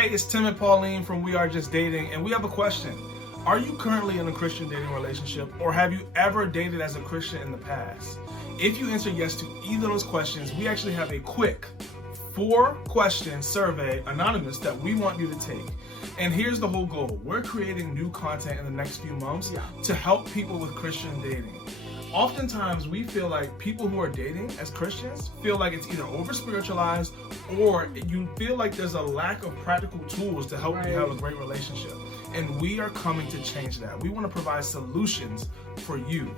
Hey, it's Tim and Pauline from We Are Just Dating, and we have a question. Are you currently in a Christian dating relationship, or have you ever dated as a Christian in the past? If you answer yes to either of those questions, we actually have a quick 4-question survey, anonymous, that we want you to take. And here's the whole goal. We're creating new content in the next few months to help people with Christian dating. Oftentimes, we feel like people who are dating as Christians feel like it's either over-spiritualized or you feel like there's a lack of practical tools to help you have a great relationship. And we are coming to change that. We want to provide solutions for you.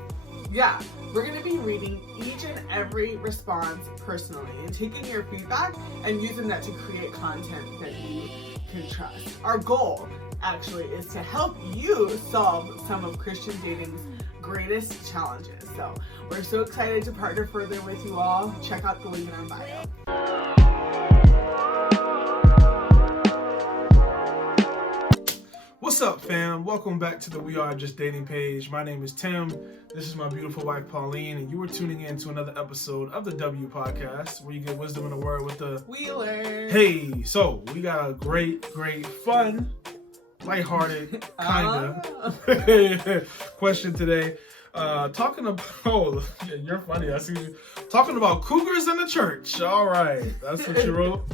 Yeah, we're going to be reading each and every response personally and taking your feedback and using that to create content that you can trust. Our goal, actually, is to help you solve some of Christian dating's greatest challenges. So we're so excited to partner further with you all. Check out the link in our bio. What's up, fam? Welcome back to the We Are Just Dating page. My name is Tim. This is my beautiful wife, Pauline, and you are tuning in to another episode of the W Podcast, where you get wisdom in the word with the Wheeler. Hey, so we got a great, fun, lighthearted kind of question today. Talking about, you're funny, I see you. Talking about cougars in the church. All right, that's what you wrote.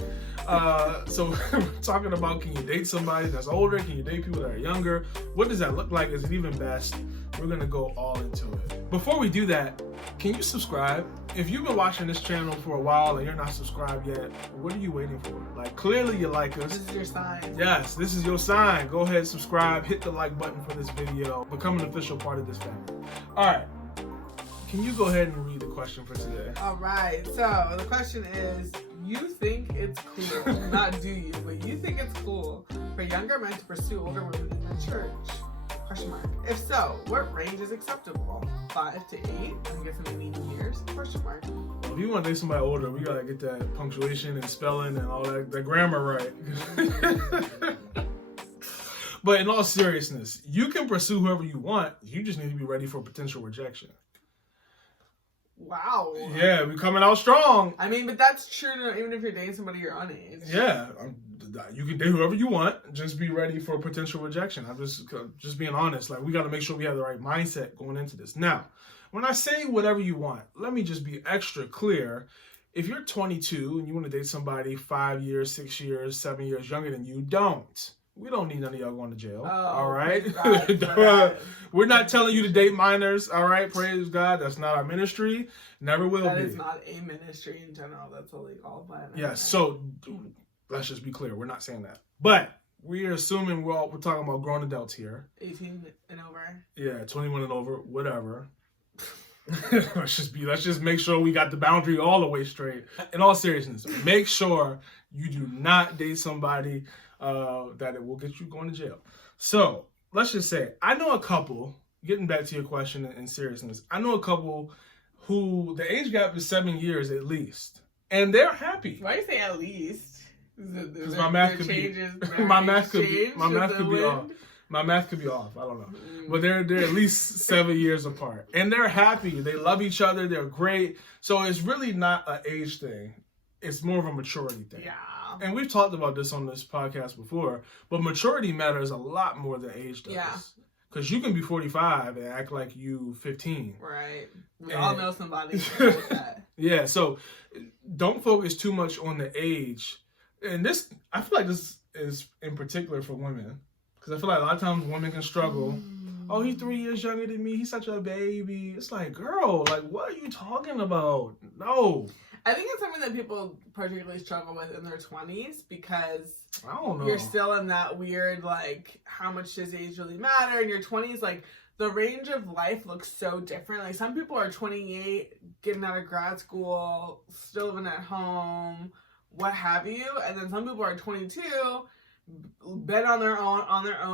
So we're talking about, can you date somebody that's older? Can you date people that are younger? What does that look like? Is it even best? We're going to go all into it. Before we do that, can you subscribe? If you've been watching this channel for a while and you're not subscribed yet, what are you waiting for? Like, clearly you like us. This is your sign. Yes, this is your sign. Go ahead, subscribe, hit the like button for this video, become an official part of this family. All right. Can you go ahead and read the question for today? All right. So the question is, you think it's cool, not do you, but you think it's cool for younger men to pursue older women in the church? Question mark. If so, what range is acceptable? 5 to 8? I'm guessing we mean years? Question mark. Well, if you want to date somebody older, we gotta get that punctuation and spelling and all that grammar right. But in all seriousness, you can pursue whoever you want. You just need to be ready for potential rejection. Wow. Yeah, we coming out strong. I mean, but that's true even if you're dating somebody your own age. Yeah, you can date whoever you want. Just be ready for potential rejection. I'm just being honest. Like, we got to make sure we have the right mindset going into this. Now, when I say whatever you want, let me just be extra clear. If you're 22 and you want to date somebody 5 years, 6 years, 7 years younger than you, don't. We don't need none of y'all going to jail. Oh, all right? God. We're not telling you to date minors. All right? Praise God. That's not our ministry. Never will be. That is not a ministry in general. That's illegal. But yes. So let's just be clear. We're not saying that. But we're assuming we're talking about grown adults here. 18 and over. Yeah, 21 and over. Whatever. let's just make sure we got the boundary all the way straight. In all seriousness, make sure you do not date somebody that it will get you going to jail. So let's just say, I know a couple, getting back to your question in seriousness, I know a couple who the age gap is 7 years at least, and they're happy. Why do you say at least? Because my math could be off. My math could be off. I don't know. But they're at least 7 years apart. And they're happy. They love each other. They're great. So it's really not an age thing. It's more of a maturity thing. Yeah. And we've talked about this on this podcast before, but maturity matters a lot more than age does. Yeah. Because you can be 45 and act like you 15. Right. We all know somebody like that. Yeah, so don't focus too much on the age. And this, I feel like this is in particular for women. Because I feel like a lot of times women can struggle. Oh, he's 3 years younger than me. He's such a baby. It's like, girl, like, what are you talking about? No. I think it's something that people particularly struggle with in their 20s because I don't know. You're still in that weird, like, how much does age really matter? In your 20s, like, the range of life looks so different. Like, some people are 28, getting out of grad school, still living at home, what have you. And then some people are 22, been on their own.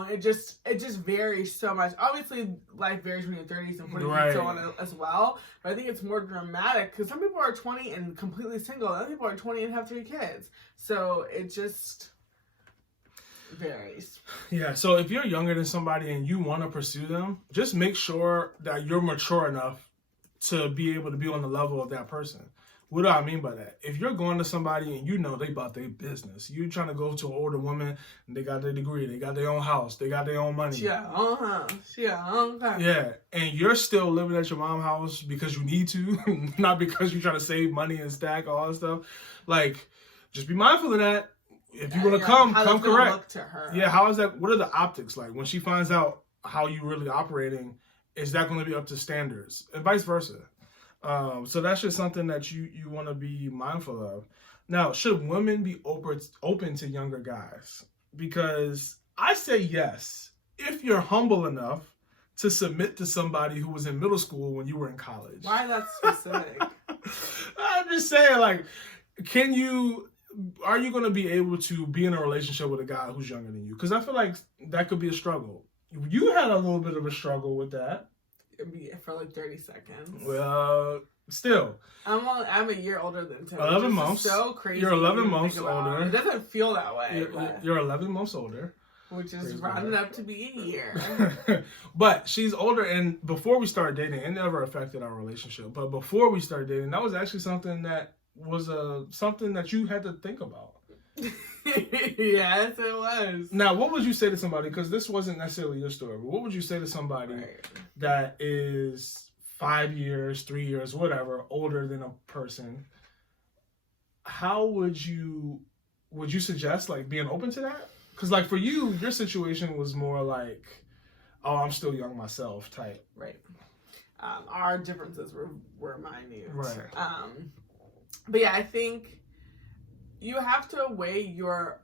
It just varies so much. Obviously, life varies when you're 30s and 40s and so on as well. But I think it's more dramatic because some people are 20 and completely single. Other people are 20 and have 3 kids. So it just varies. Yeah, so if you're younger than somebody and you want to pursue them, just make sure that you're mature enough to be able to be on the level of that person. What do I mean by that? If you're going to somebody and you know they about their business, you trying to go to an older woman and they got their degree, they got their own house, they got their own money. Yeah, okay. Yeah, and you're still living at your mom's house because you need to, not because you're trying to save money and stack all that stuff. Like, just be mindful of that. If you're gonna come correct. Look to her. Yeah, how is that? What are the optics like when she finds out how you really operating? Is that going to be up to standards, and vice versa? So that's just something that you want to be mindful of. Now, should women be open to younger guys? Because I say yes if you're humble enough to submit to somebody who was in middle school when you were in college. Why that specific? I'm just saying, like, are you going to be able to be in a relationship with a guy who's younger than you? Because I feel like that could be a struggle. You had a little bit of a struggle with that. It'd be for like 30 seconds. Well, still. I'm a year older than Tim. 11 months. So crazy. You're 11 months older. It doesn't feel that way. You're 11 months older. Which is rounded up to be a year. But she's older, and before we started dating, it never affected our relationship. But before we started dating, that was actually something that was something that you had to think about. Yes, it was. Now, what would you say to somebody, because this wasn't necessarily your story, but what would you say to somebody that is 5 years, 3 years, whatever, older than a person? How would you suggest, like, being open to that? Because, like, for you, your situation was more like, oh, I'm still young myself type. Right. Our differences were minute. Right. But yeah, I think you have to weigh your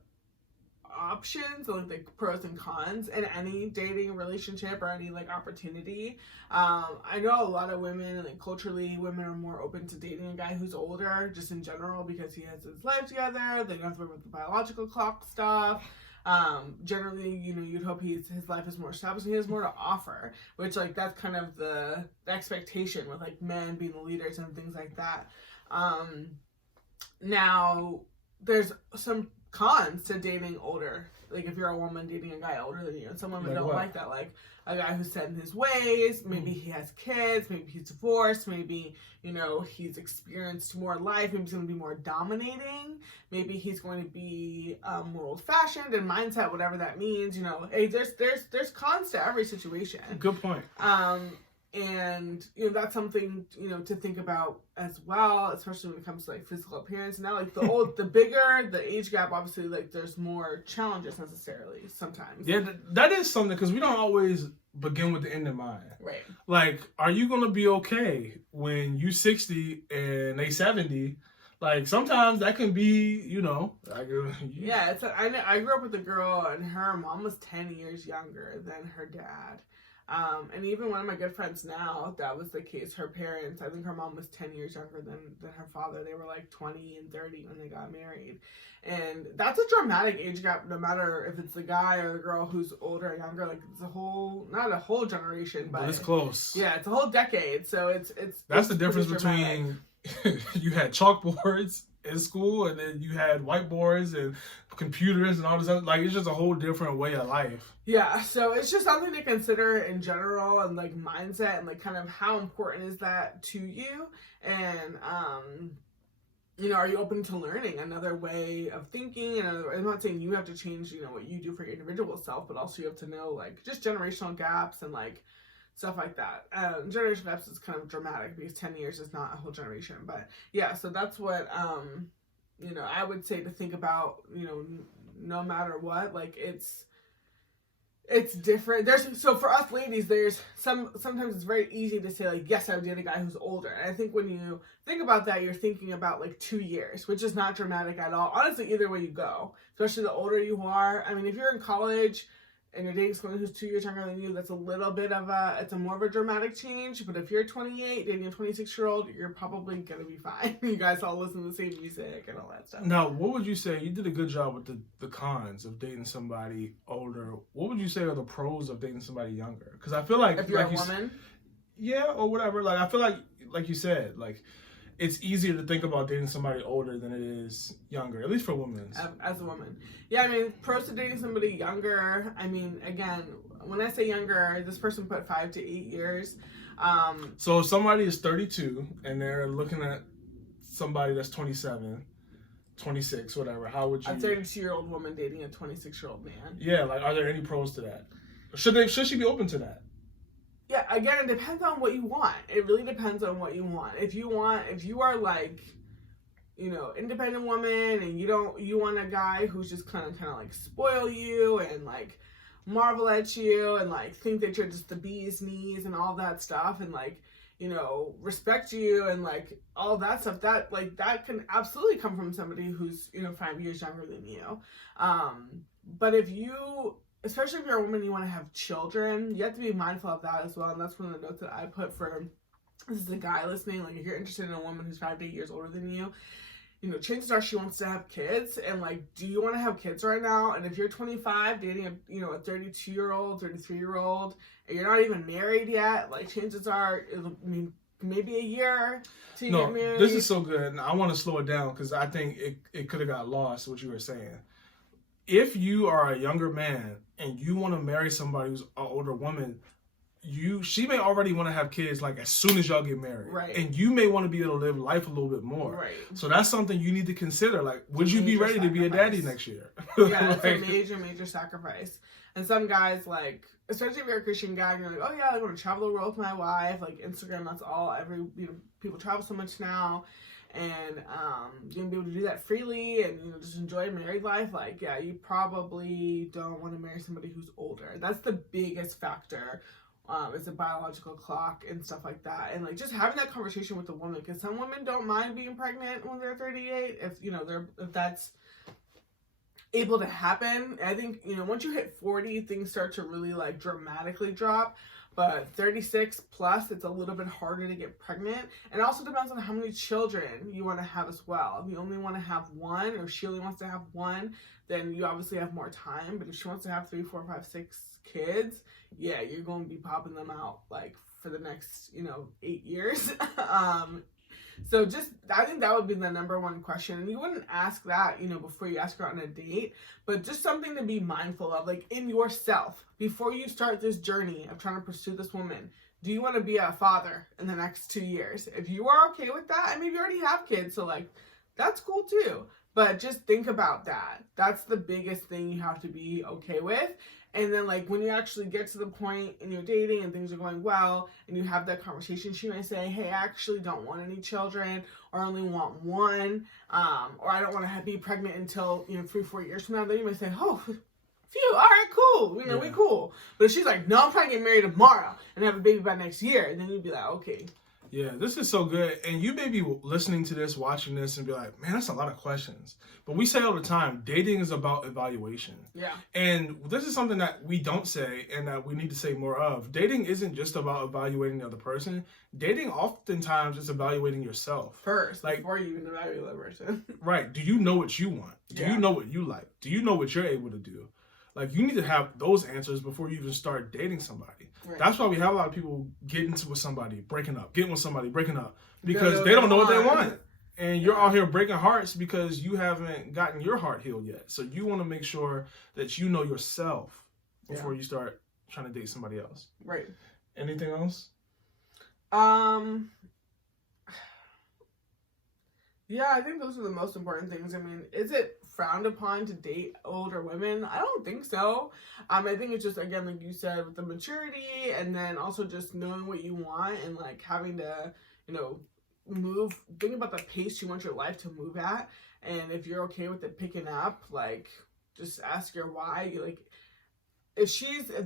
options, like the pros and cons in any dating relationship or any like opportunity. I know a lot of women, and like culturally, women are more open to dating a guy who's older, just in general, because he has his life together. They don't have to worry about the biological clock stuff. Generally, you know, you'd hope his life is more established and he has more to offer, which like that's kind of the expectation with like men being the leaders and things like that. Now there's some cons to dating older. Like if you're a woman dating a guy older than you, and some women don't like that. Like a guy who's set in his ways, maybe he has kids, maybe he's divorced, maybe, you know, he's experienced more life, maybe he's going to be more dominating, maybe he's going to be more old-fashioned in mindset, whatever that means. You know, hey, there's cons to every situation. Good point. And you know, that's something, you know, to think about as well, especially when it comes to like physical appearance. Now, like the bigger the age gap, obviously, like there's more challenges necessarily sometimes. Yeah, that is something, because we don't always begin with the end in mind. Right. Like, are you gonna be okay when you 60 and they 70? Like, sometimes that can be, you know. Yeah, I grew up with a girl, and her mom was 10 years younger than her dad. And even one of my good friends now, that was the case. Her parents, I think her mom was 10 years younger than her father. They were like 20 and 30 when they got married. And that's a dramatic age gap, no matter if it's the guy or the girl who's older or younger. Like, it's not a whole generation, but it's close. Yeah, it's a whole decade. So that's the difference between you had chalkboards in school, and then you had whiteboards and computers and all this other, like, it's just a whole different way of life. Yeah, so it's just something to consider in general, and like mindset, and like kind of how important is that to you, and you know, are you open to learning another way of thinking? And I'm not saying you have to change, you know, what you do for your individual self, but also you have to know like just generational gaps and like stuff like that. Generational gaps is kind of dramatic because 10 years is not a whole generation. But yeah, so that's what, you know, I would say to think about, you know, no matter what, like it's different. So for us ladies, there's sometimes it's very easy to say like, yes, I would date a guy who's older. And I think when you think about that, you're thinking about like 2 years, which is not dramatic at all. Honestly, either way you go, especially the older you are. I mean, if you're in college and you're dating someone who's 2 years younger than you, that's a little bit of it's a more of a dramatic change. But if you're 28 dating a 26-year-old, you're probably gonna be fine. You guys all listen to the same music and all that stuff. Now, what would you say? You did a good job with the cons of dating somebody older. What would you say are the pros of dating somebody younger? Because I feel like if you're a woman, yeah, or whatever. Like I feel like you said, like it's easier to think about dating somebody older than it is younger, at least for women. As a woman. Yeah, I mean, pros to dating somebody younger, I mean, again, when I say younger, this person put 5 to 8 years. So if somebody is 32 and they're looking at somebody that's 27, 26, whatever, how would you... A 32-year-old woman dating a 26-year-old man. Yeah, like, are there any pros to that? Should she be open to that? Yeah, again, it depends on what you want. It really depends on what you want. If you are like, you know, independent woman and you want a guy who's just kind of like spoil you and like marvel at you and like think that you're just the bee's knees and all that stuff and like, you know, respect you and like all that stuff, that like that can absolutely come from somebody who's, you know, 5 years younger than you. But if you, especially if you're a woman, you want to have children, you have to be mindful of that as well. And that's one of the notes that I put for, this is a guy listening, like if you're interested in a woman who's 5 to 8 years older than you, you know, chances are she wants to have kids. And like, do you want to have kids right now? And if you're 25 dating a, you know, a 32-year-old, 33-year-old, and you're not even married yet, like chances are it'll maybe a year to get married. This is so good. And I want to slow it down because I think it could have got lost what you were saying. If you are a younger man and you want to marry somebody who's an older woman, she may already want to have kids like as soon as y'all get married. Right. And you may want to be able to live life a little bit more. Right. So that's something you need to consider. Like, would you be ready to be a daddy next year? Yeah, it's a major sacrifice. And some guys, like, especially if you're a Christian guy, and you're like, oh yeah, I want to travel the world with my wife. Like Instagram, that's all. You know, people travel so much now. And you're gonna be able to do that freely and, you know, just enjoy married life. Like, yeah, you probably don't want to marry somebody who's older. That's the biggest factor. It's a biological clock and stuff like that. And like just having that conversation with the woman, because some women don't mind being pregnant when they're 38 if, you know, if that's able to happen. I think, you know, once you hit 40, things start to really like dramatically drop. But 36 plus, it's a little bit harder to get pregnant. And it also depends on how many children you want to have as well. If you only want to have one, or she only wants to have one, then you obviously have more time. But if she wants to have 3, 4, 5, 6 kids, yeah, you're going to be popping them out like for the next, you know, 8 years. So just, I think that would be the number one question. And you wouldn't ask that, you know, before you ask her out on a date, but just something to be mindful of, like in yourself, before you start this journey of trying to pursue this woman. Do you want to be a father in the next 2 years? If you are okay with that, and maybe you already have kids, so like, that's cool too. But just think about that. That's the biggest thing you have to be okay with. And then, like, when you actually get to the point in your dating and things are going well and you have that conversation, she may say, hey, I actually don't want any children, or I only want one, or I don't want to be pregnant until, you know, 3, 4 years from now. Then you may say, oh, phew, all right, cool. You know, we cool. But if she's like, no, I'm trying to get married tomorrow and have a baby by next year, and then you'd be like, okay. Yeah, this is so good. And you may be listening to this, watching this, and be like, man, that's a lot of questions. But we say all the time, dating is about evaluation. Yeah. And this is something that we don't say and that we need to say more of. Dating isn't just about evaluating the other person. Dating oftentimes is evaluating yourself. First, like, before you even evaluate the other person. Right. Do you know what you want? Do you know what you like? Do you know what you're able to do? Like, you need to have those answers before you even start dating somebody. Right. That's why we have a lot of people getting with somebody, breaking up, getting with somebody, breaking up, because they don't know what they want. And you're out here breaking hearts because you haven't gotten your heart healed yet. So you want to make sure that you know yourself before you start trying to date somebody else. Right. Anything else? Yeah, I think those are the most important things. I mean, is it frowned upon to date older women? I don't think so. I think it's just, again, like you said, with the maturity and then also just knowing what you want and like having to, you know, think about the pace you want your life to move at. And if you're okay with it picking up, like, just ask her why. Like, if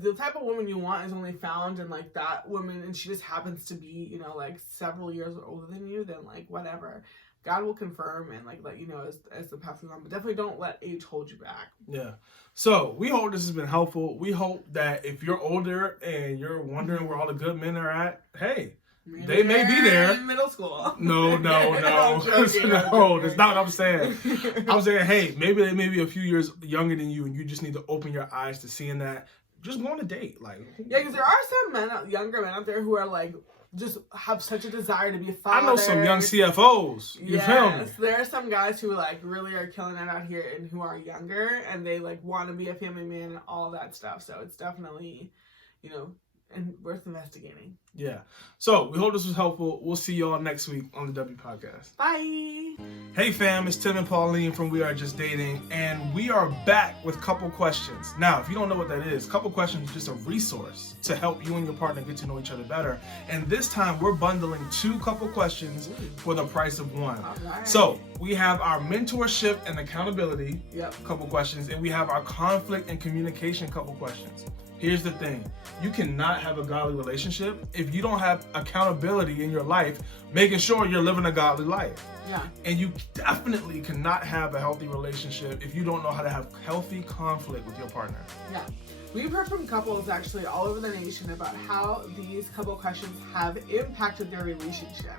the type of woman you want is only found in like that woman and she just happens to be, you know, like several years older than you, then like whatever. God will confirm and like let you know as the path goes on, but definitely don't let age hold you back. Yeah. So we hope this has been helpful. We hope that if you're older and you're wondering where all the good men are at, hey, they may be there. In middle school. No. No, that's not what I'm saying. I'm saying, hey, maybe they may be a few years younger than you, and you just need to open your eyes to seeing that. Just go on a date, like. Yeah, because there are some younger men out there who are like, just have such a desire to be a father. I know some young CFOs. You feel me? There are some guys who like really are killing it out here and who are younger and they like want to be a family man and all that stuff. So it's definitely, you know, and worth investigating. Yeah. So we hope this was helpful. We'll see y'all next week on the W Podcast. Bye. Hey fam, it's Tim and Pauline from We Are Just Dating, and we are back with Couple Questions. Now, if you don't know what that is, Couple Questions is just a resource to help you and your partner get to know each other better. And this time we're bundling 2 couple questions for the price of 1. All right. So we have our mentorship and accountability couple questions, and we have our conflict and communication couple questions. Here's the thing. You cannot have a godly relationship if you don't have accountability in your life, making sure you're living a godly life. Yeah. And you definitely cannot have a healthy relationship if you don't know how to have healthy conflict with your partner. Yeah. We've heard from couples actually all over the nation about how these couple questions have impacted their relationship.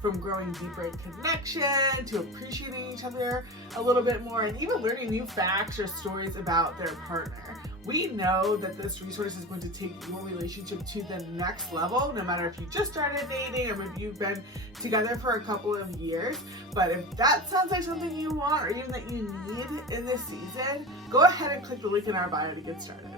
From growing deeper in connection to appreciating each other a little bit more and even learning new facts or stories about their partner. We know that this resource is going to take your relationship to the next level, no matter if you just started dating or if you've been together for a couple of years. But if that sounds like something you want or even that you need in this season, go ahead and click the link in our bio to get started.